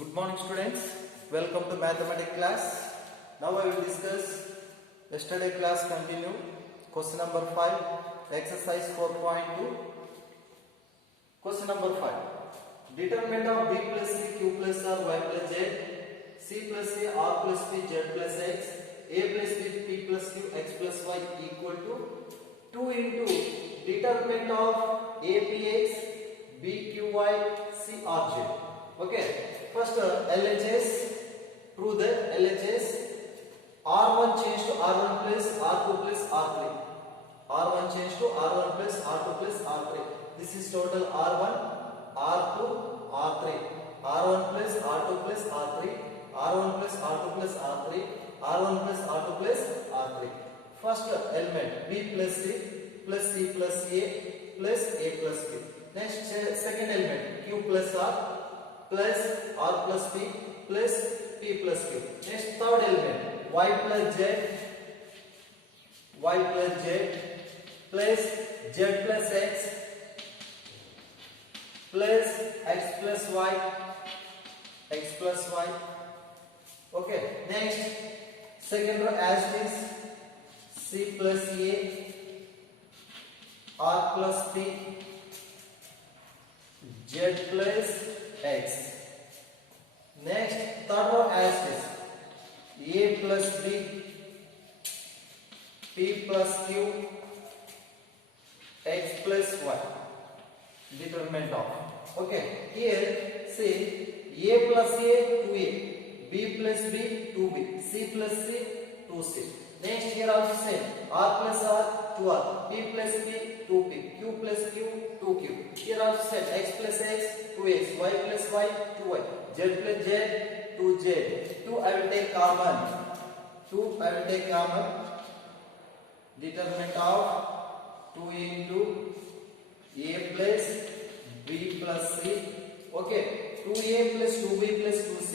Good morning students, welcome to mathematics class. Now I will discuss yesterday class continue question number 5 exercise 4.2. Question number 5, determinant of b plus c q plus r y plus z c plus a r plus b z plus x a plus b p plus q x plus y equal to 2 into determinant of a px b q y c r z. Okay, first LHS, prove that LHS R1 change to R1 plus R2 plus R3. R1 change to R1 plus R2 plus R3. This is total R1, R2, R3. R1 plus R2 plus R3. R1 plus R2 plus R3. R1 plus R2 plus R3. First element B plus C plus C plus A plus A plus B. Next second element Q plus R plus R plus P plus P plus Q. Next third element Y plus Z plus Z plus X plus X plus Y. Okay. Next second row as it is C plus A R plus P Z plus X. Next third row as is A plus B P plus Q X plus Y. Determinant of. Okay, here see A plus A 2A, B plus B 2B, C plus C 2C. Next here also same R plus R 2R, P plus P 2P, Q plus Q 2Q. Here also same X plus X 2X, Y plus Y 2Y, Z plus Z 2Z. 2 I will take common. 2 I will take common. Determinant of 2 into A plus B plus C. Okay, 2A plus 2B plus 2C.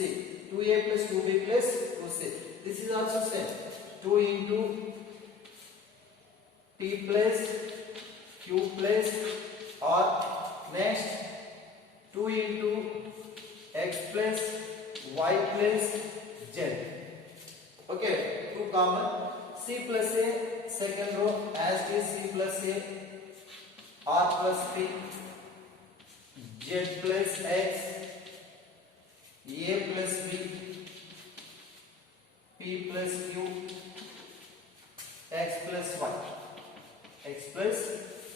2A plus 2B plus 2C. This is also same. 2 into P plus Q plus R. Next 2 into X plus Y plus Z. Okay, 2 common. C plus A second row as is C plus A R plus P Z plus X A plus B P plus Q X plus Y. X plus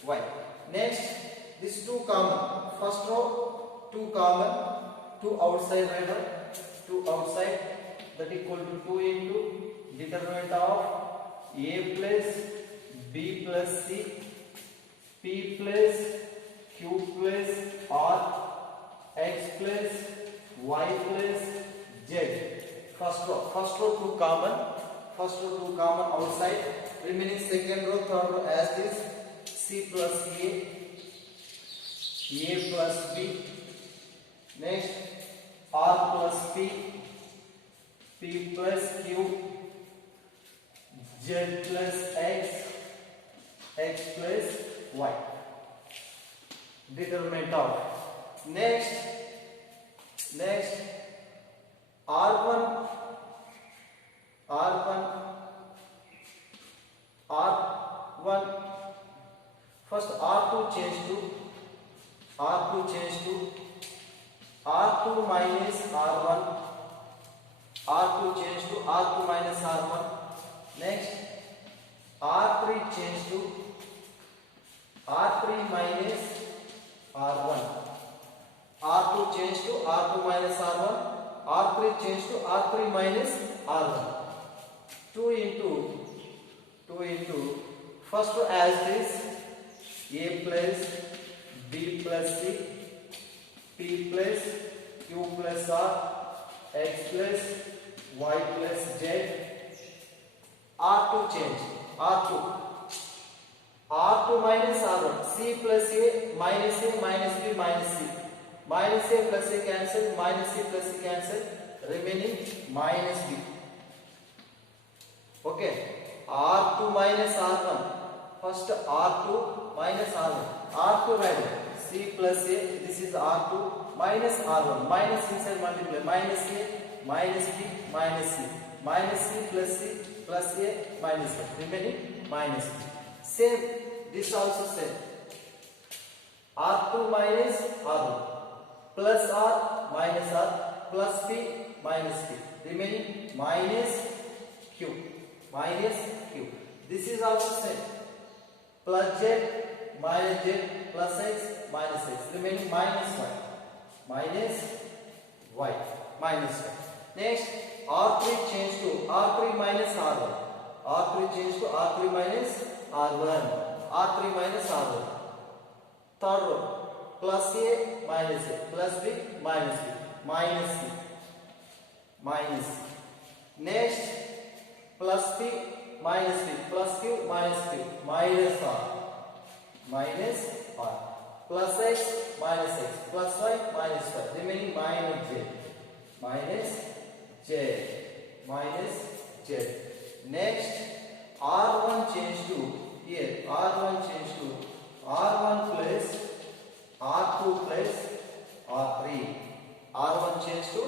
Y. Next, this 2 common. First row 2 common, 2 outside rather, 2 outside, that equal to 2 into determinant of A plus B plus C P plus Q plus R X plus Y plus Z. First row 2 common, outside. Remaining second row, third row as is C plus A plus B. Next R plus P plus Q, Z plus X plus Y. Determinant of. Next R1 first R2 change to R2 minus R1. R2 change to R2 minus R1. Next R3 change to R3 minus R1. R2 change to R2 minus R1. R3 change to R3 minus R1. 2 into first row as this A plus B plus C P plus Q plus R X plus Y plus Z. R2 change R2 minus R1 C plus A minus B minus C. Minus A plus A cancel, minus C plus C cancel, remaining minus B. Okay, R2 minus R1. First R2 minus R1. R2 value C plus A, this is R2 minus R1, minus inside multiply, minus A, minus B, minus C, minus C plus A, minus A, remaining minus B. Same, this also same. R2 minus R1, plus R, minus R, plus P, minus P, remaining minus Q, minus Q. This is also same. Plus Z, minus Z, plus X, minus X, remaining minus Y, minus Y, minus Y. Next, R3 change to R3 minus R1. R3 change to R3 minus R1. R3 minus R1. Third row, plus A, minus A, plus B, minus B, minus C, minus C. Next, plus P, minus P, plus Q, minus Q, minus R, minus R, plus X, minus X, plus Y, minus Y, remaining minus J, minus J, minus J. Next, R1 change to here, R1 change to R1 plus R2 plus R3. R1 change to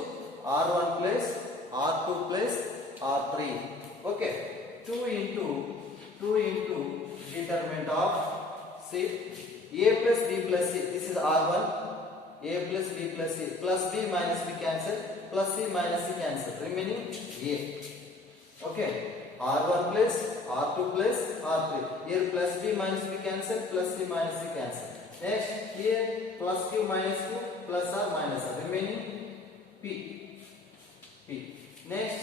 R1 plus R2 plus R3. Okay. 2 into determinant of say A plus B plus C. This is R1. A plus B plus C. Plus B minus B cancel. Plus C minus C cancel. Remaining A. Okay. R1 plus R2 plus R3. Here plus B minus B cancel. Plus C minus C cancel. Next here plus Q minus Q plus R minus R. Remaining P. Next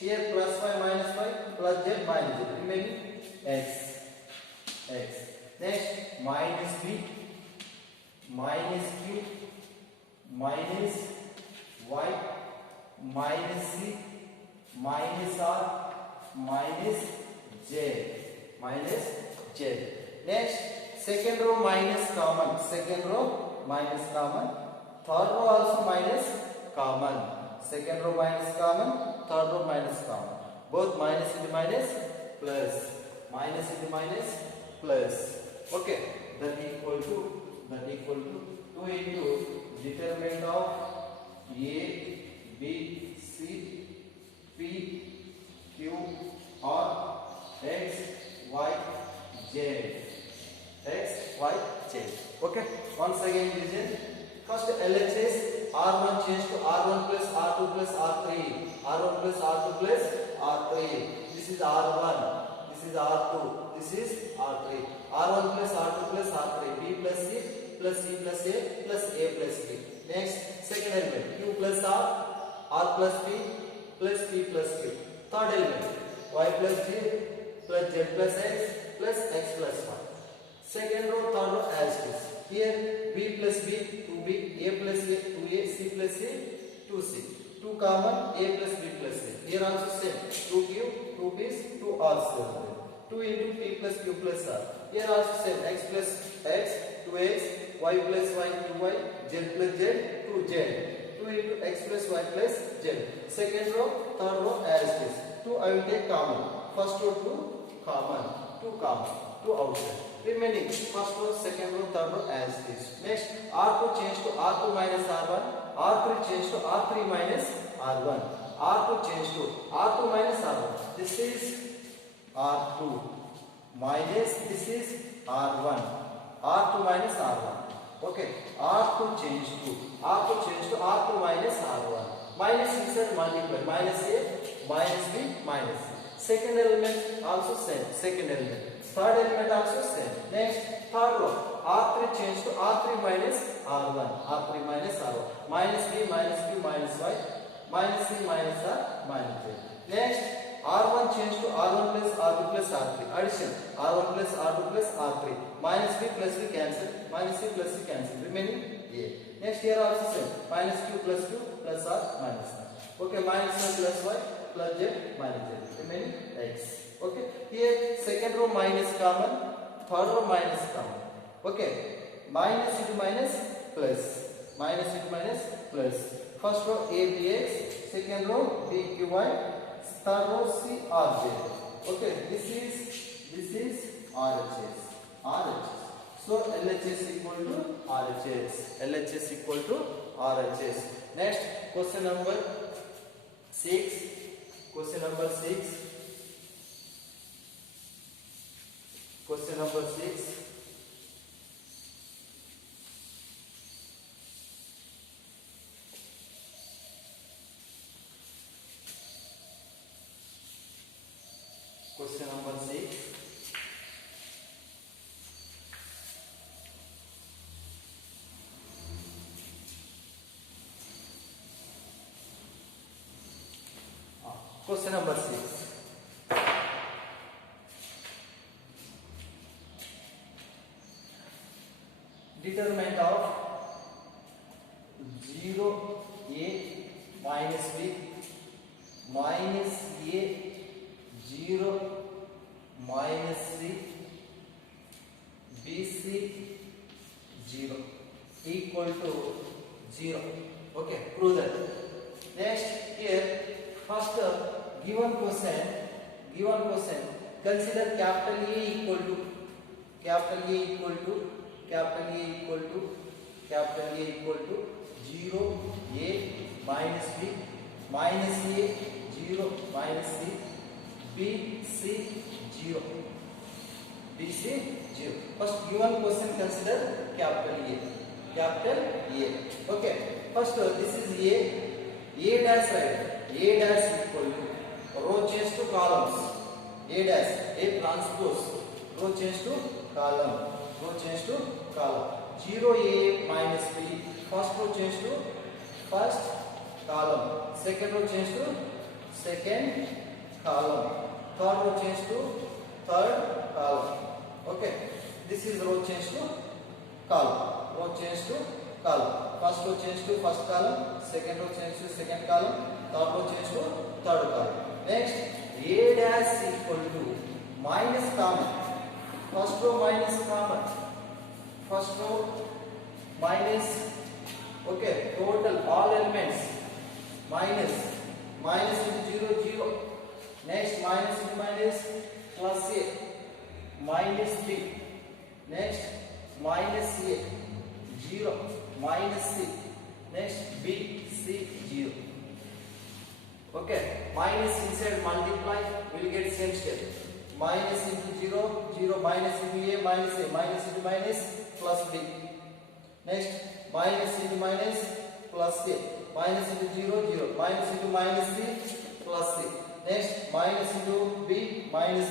here plus Y minus Y plus Z minus Z. Remaining X. Next minus B minus Q minus Y minus C minus R minus J. Next second row minus common. Third row also minus common. Second row minus common. Third row minus common. Both minus into minus plus. Minus into minus plus. Okay. That equal to 2 into determinant of A, B, C, P, Q, R, X, Y, Z. Okay. Once again revision. First LHS R1 change to R1 plus R2 plus R3. R1 plus R2 plus R3. This is R1. This is R2. This is R3. R1 plus R2 plus R3. B plus C plus C plus A plus A plus B. Next second element Q plus R plus P plus P plus Q. Third element Y plus Z plus Z plus X plus X plus Y. Second row, third row as it is. Here B plus B, 2B, A plus A, 2A, C plus A, 2C. 2 common, A plus B plus A. Here also same, 2Q, 2B's, 2R's. 2 into P plus Q plus R. Here also same, X plus X, 2X, Y plus Y, 2Y, Z plus Z, 2Z. 2 into X plus Y plus Z. Second row, third row as it is. 2 I will take common. First row 2 common, 2 common, 2 outside. Remaining first row, second row, third row as it is. Next R2 change to R2 minus R1. R3 change to R3 minus R1. R2 change to R2 minus R1. This is R2 minus this is R1. R2 minus R1. Okay. R2 change to R2 minus R1. Minus inside multiply. Minus A minus B minus C. Second element also same. Third element also same. Next third row R3 change to R3 minus R1. Minus B minus Q minus Y minus C minus R minus J. Next R1 change to R1 plus R2 plus R3. Addition R1 plus R2 plus R3. Minus B plus B cancel. Minus C plus C cancel. Remaining A. Next here also same. Minus Q plus R minus R. Okay. Minus Y plus Y plus Z minus Z. Remaining X. Okay. Here second row minus common. Third row minus common. Okay. Minus into minus plus. First row A B X. Second row B Q Y. Third row C R J. Okay. This is RHS. So LHS equal to RHS. RHS. Next, question number 6. Question number 6. Question number 6. Question number 6. Question number 6. Determinant of 0a minus b minus a 0 minus c bc 0 equal to 0. Okay, prove that. Next, here first given question, consider capital A equal to capital A equal to 0 a minus b minus a 0 minus c b c 0 bc 0. First given question, consider capital A. Okay, first this is a dash, right? A dash equal to row change to columns. A dash, A transpose, row change to column. 0 a minus b, first row change to first column, second row change to second column, third row change to third column. Okay, this is row change to column. First row change to first column, second row change to second column, third row change to third column. Next, a dash equal to minus common. First row minus common. First row minus, okay, total all elements minus into 0 0. Next, minus into minus plus a minus b. Next, minus a 0 minus c. Next, b c 0. Okay, minus inside multiply, we will get same step. Minus into 0 0, minus into a minus into minus plus b. Next, minus into minus plus a, minus into 0 0, minus into minus c plus c. Next, minus into b, minus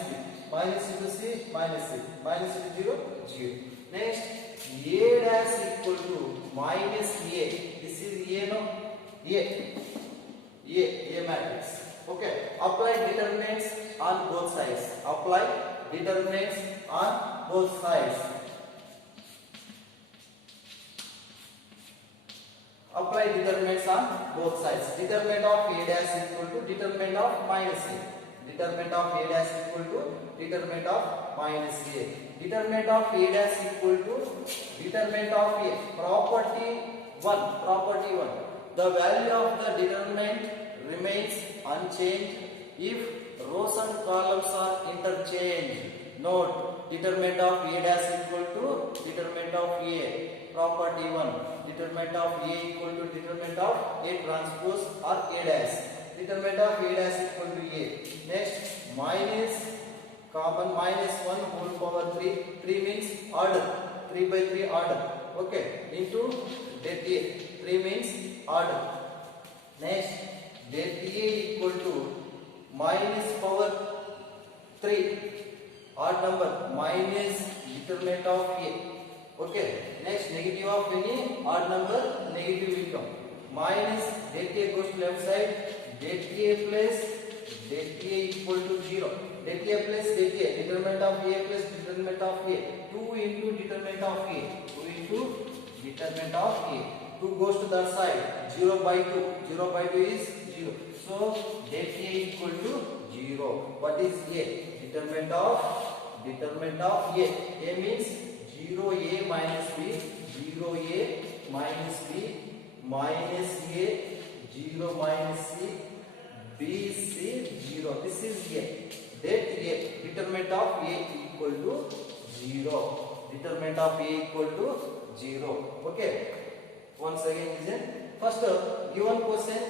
into c, minus into 0 0. Next, a dash equal to minus a. This is a, no? A matrix. Okay, apply determinants on both sides. Determinant of a dash equal to determinant of minus a. Determinant of a dash equal to determinant of minus a. Determinant of a dash equal to determinant of a. Property 1. The value of the determinant remains unchanged if rows and columns are interchanged. Note, determinant of a dash equal to determinant of a. Property 1. Determinant of a equal to determinant of a transpose or a dash. Determinant of a dash equal to a. Next, minus common minus 1 whole power 3. 3 means order. 3 by 3 order. Okay, into det a. 3 means order. Next, det a equal to minus power 3. Odd number minus determinant of a. Okay. Next, negative of any odd number, negative will come. Minus det a goes to left side. Det a plus det a equal to 0. Det a plus det a. Determinant of a plus determinant of a. 2 into determinant of a. 2 into determinant of a. 2 goes to that side. 0 by 2. 0 by 2 is 0. So, det a equal to 0. What is a? Determinant of a. A means 0a minus b, 0a minus b, minus a, 0 minus c, b c 0. This is a. Det a. Determinant of a equal to 0. Determinant of a equal to 0. Okay. Once again, listen. First, given question,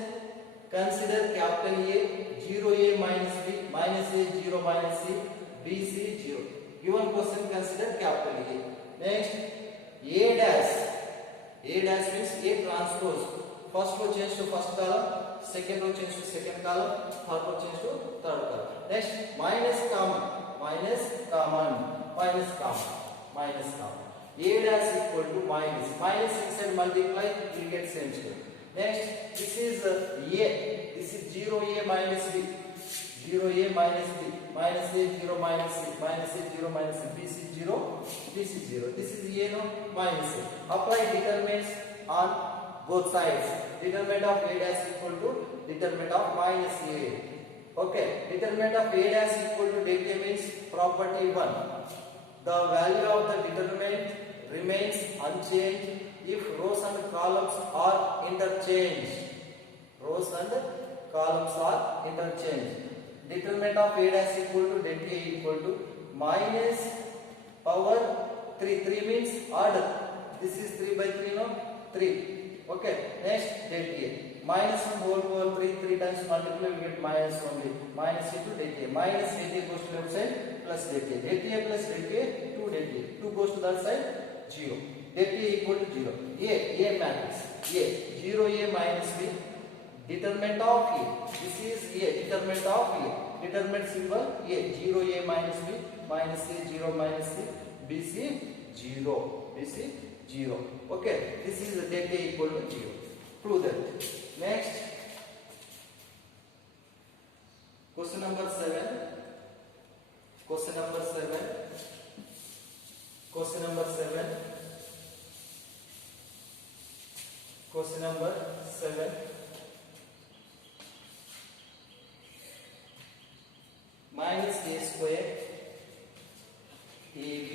consider capital A, 0A minus B, minus A, 0 minus C, B, C, 0. Given question, consider capital A. Next, A dash. A dash means A transpose. First row change to first column, second row change to second column, third row change to third column. Next, minus common. Minus common. Minus common. Minus common. A dash equal to minus. Minus inside multiply, you get same square. Next, this is A. This is 0A minus B. 0A minus B. Minus A, 0 minus C. Minus A, 0 minus C. B, C, 0. B, C, 0. This is A, no? Minus A. Apply determinants on both sides. Determinant of A dash equal to determinant of minus A. Okay. Determinant of A dash equal to delta means property 1. The value of the determinant remains unchanged if rows and columns are interchanged. Rows and columns are interchanged. Determinant of A dash equal to delta A equal to minus power 3. 3 means order. This is 3 by 3, no? 3. Okay. Next, delta A. Minus 1 whole over 3. 3 times multiply, we get minus only. Minus into delta A. Minus delta A goes to left side, plus delta A. Delta A plus delta A, 2 delta A. 2 goes to that side, 0. Delta A equal to 0. A matrix. A. 0A minus B. Determinant of A. This is A. Determinant of A. Determinant symbol A. 0A minus B. Minus A, 0 minus C. B, C, 0. B, C, 0. Okay. This is delta A equal to 0. Prove that. Next. Question number 7. Question number 7. Question number 7. Question number 7. Minus A square AB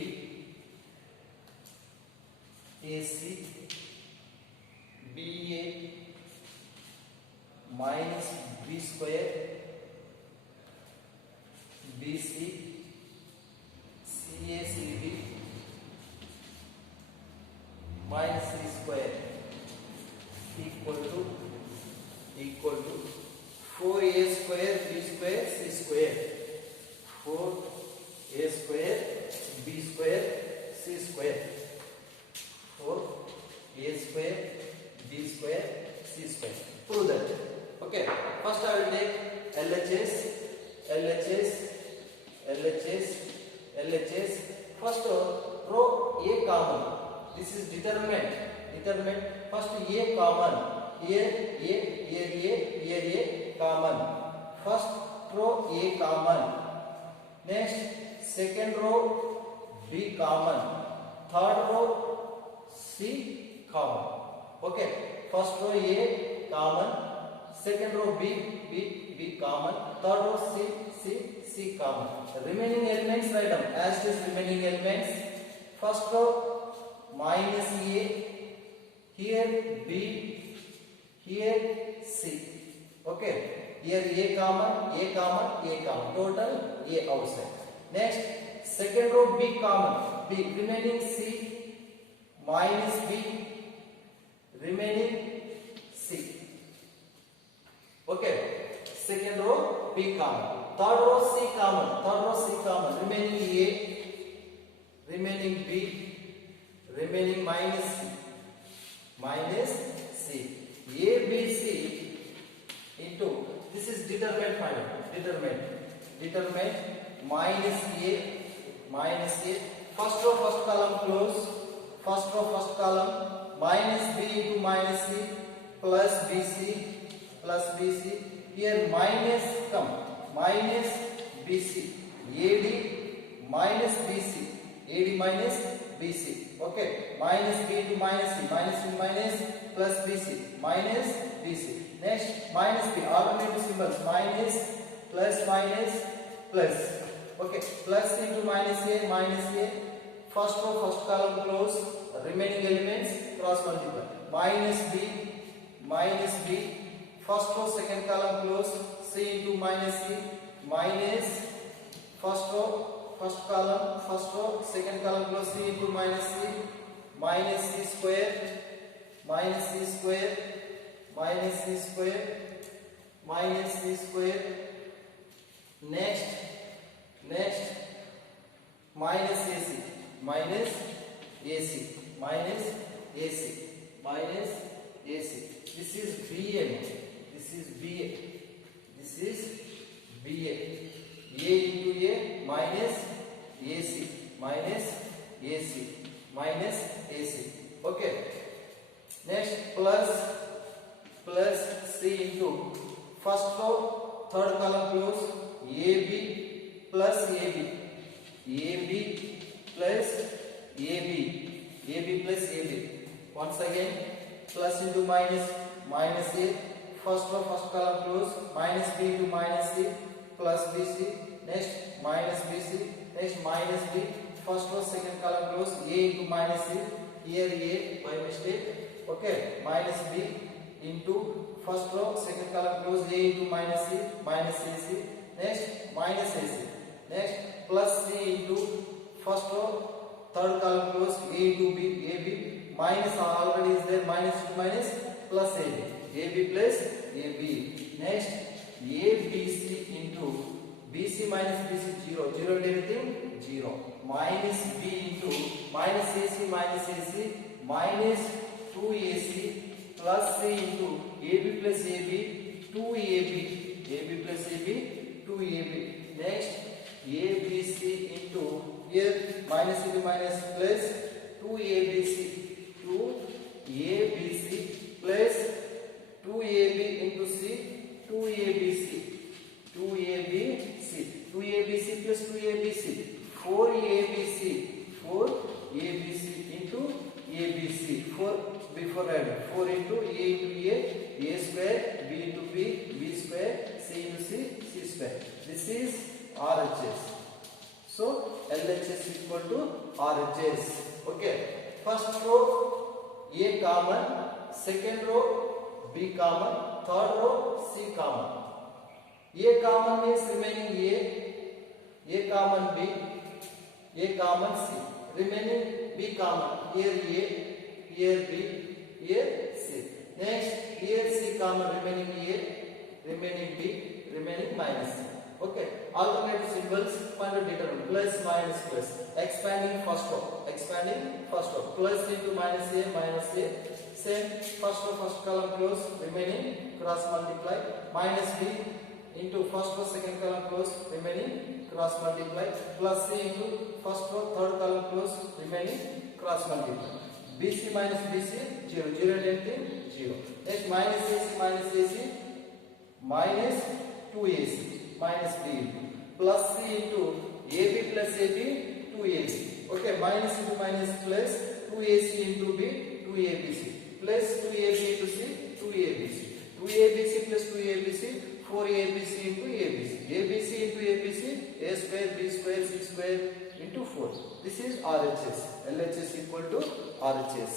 AC BA minus B square BC CACB minus C square equal to 4A square B square C square. 4A square B square C square. 4A square B square C square. Prove that. Okay. First I will take LHS. First row A common. This is determinant. First A common. A common. First row A common. Next, second row B common. Third row C common. Okay. First row A common. Second row B common. Third row C common. Remaining elements write down as is remaining elements. First row minus A. Here B. Here C. Okay. Here A common. Total A outside. Next, second row B common. B remaining C minus B remaining C. Okay. Second row B common. Third row C common. Remaining A, remaining B, remaining minus C. A, B, C into, this is determinant final. Determinant minus A. First row, first column close. First row, first column. Minus B into minus C plus BC. Here minus come. Minus BC. AD minus BC. Okay. Minus B into minus C. Minus into minus plus BC. Minus BC. Next, minus B. Alternative symbols. Minus, plus. Okay. Plus into minus A. First row, first column close. Remaining elements cross multiply. Minus B. First row, second column close. C into minus C. Minus first row, first row, second column close. C into minus C. Minus C square. minus c square minus c square. Next minus ac minus ac minus ac minus ac. This is BA. This is BA. This is BA. A into A minus AC minus AC minus AC. Okay. Next plus C into first row third column close AB plus AB plus AB plus AB. Once again plus into minus A first row first column close minus B to minus C plus BC. Next minus BC. Next minus B first row second column close A into minus C. Here A by mistake. Okay, minus B into first row second column close A into minus C minus AC. Next minus AC. Next plus C into first row third column close A into B AB minus already is there minus to minus plus AB plus AB. Next ABC into BC minus BC 0 and everything 0 minus B into minus AC minus 2AC plus C into AB plus AB 2AB plus AB 2AB. Next ABC into here minus into minus plus 2ABC plus 2AB into C 2ABC plus 2ABC 4ABC into ABC 4 before added 4 into A square B into B square C into C square. This is RHS. So LHS equal to RHS. Okay. First row A common, second row B common, third row C common. A common means remaining A common B, A common C. Remaining B common. Here A, here B, here C. Next here C common, remaining A, remaining B, remaining minus C. Okay. Alternative symbols find out determinant plus minus plus. Expanding first row plus into minus A same first row first column close remaining cross multiply minus B into first row second column close remaining cross multiply plus C into first row third column close remaining cross multiply. BC minus BC 0 and anything 0. Next minus AC minus 2AC minus B plus C into AB plus AB 2AC. Okay, minus into minus plus 2AC into B 2ABC plus 2AB into C 2ABC 2ABC plus 2ABC 4ABC into ABC ABC into ABC A square B square C square into 4. This is RHS. LHS equal to RHS.